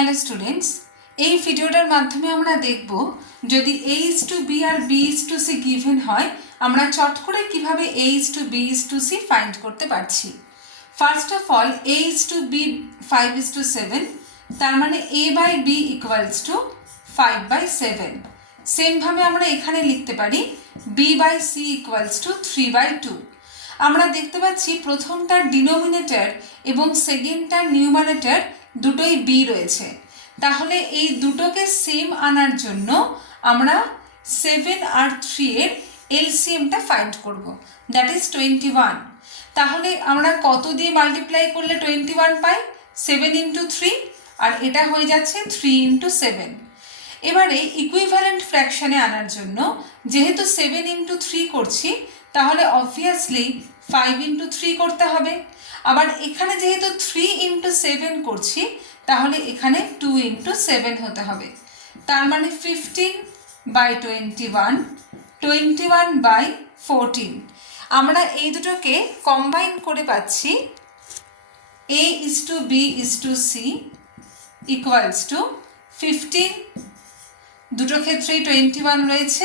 Hello students, এই ভিডিওটার মাধ্যমে আমরা দেখব যদি a:b আর b:c গিভেন হয় আমরা চট করে কিভাবে a:b:c ফাইন্ড করতে পারছি। ফার্স্ট অফ অল a:b 5:7, তার মানে a/b = 5/7। সেমভাবে আমরা এখানে লিখতে পারি b/c = 3/2। আমরা দেখতে পাচ্ছি প্রথমটার ডিনোমিনেটর এবং সেকেন্ডটার নিউমারেটর দুটোই b রয়েছে, তাহলে এই দুটোকে সেম আনার জন্য আমরা 7 আর 3 এর এলসিএমটা ফাইন্ড করব, দ্যাট ইজ 21। তাহলে আমরা কত দিয়ে মাল্টিপ্লাই করলে 21 পাই? 7 × 3, আর এটা হয়ে যাচ্ছে 3 × 7। এবারে ইকুইভ্যালেন্ট ফ্র্যাকশানে আনার জন্য যেহেতু 7 × 3 করছি, তাহলে অবভিয়াসলি 5 × 3 করতে হবে। আবার এখানে যেহেতু 3 × 7 করছি, তাহলে এখানে 2 × 7 হতে হবে। তার মানে 15/21, 21/14। আমরা এই দুটোকে কম্বাইন করে পাচ্ছি a:b:c = 15, দুটো ক্ষেত্রেই 21 রয়েছে,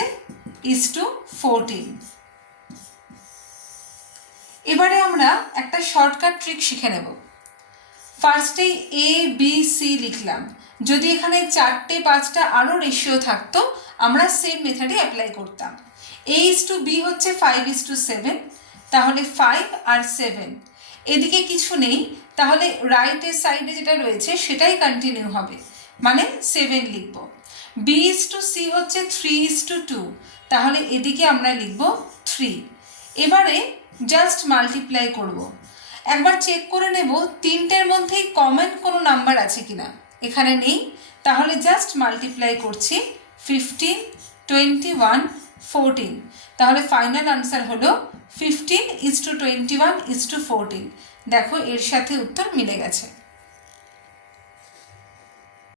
/14। এবারে আমরা একটা শর্টকাট ট্রিক শিখে নেব। ফার্স্টেই a/b/c লিখলাম, যদি এখানে 4টে 5টা আরও রেশিও থাকতো আমরা সেম মেথডে অ্যাপ্লাই করতাম। a:b হচ্ছে 5:7, তাহলে 5 আর 7, এদিকে কিছু নেই, তাহলে রাইটের সাইডে যেটা রয়েছে সেটাই কন্টিনিউ হবে, মানে 7 লিখব। b:c হচ্ছে 3:2, তাহলে এদিকে আমরা লিখব 3। এবারে জাস্ট মাল্টিপ্লাই করব। একবার চেক করে নেব 3টের মধ্যেই কমন কোনো নাম্বার আছে কিনা। এখানে নেই, তাহলে জাস্ট মাল্টিপ্লাই করছি 15, 21, 14। তাহলে ফাইনাল আনসার হলো 15:21:14। দেখো এর সাথে উত্তর মিলে গেছে।